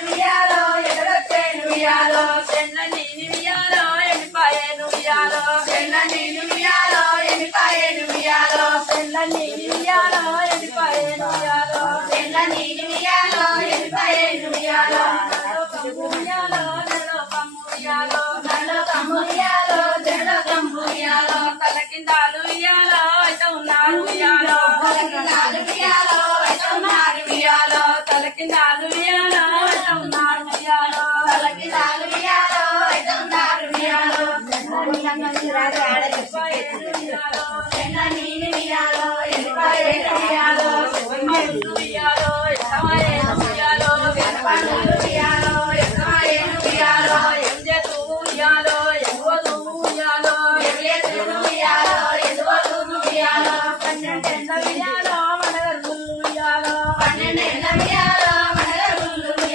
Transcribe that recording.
ఉయ్యాలో ఎదురొచ్చేను ఉయ్యాలో చెన్న నీని ఉయ్యాలో ఎండిపాయేను ఉయ్యాలో చెన్న నీని ఉయ్యాలో ఎండిపాయేను ఉయ్యాలో చెన్న నీని ఉయ్యాలో ఎండిపాయేను ఉయ్యాలో చెన్న నీని ఉయ్యాలో ఎండిపాయేను ఉయ్యాలో ఉయ్యాలో నెలలో కమ్ము ఉయ్యాలో నెలలో కమ్ము ఉయ్యాలో నెలలో కమ్ము ఉయ్యాలో తల కిందాలు ఉయ్యాలో అయితే ఉన్నారు ఉయ్యాలో తల కిందాలు ఉయ్యాలో అయితే ఉన్నారు ఉయ్యాలో తల కిందాలు ఉయ్యాలో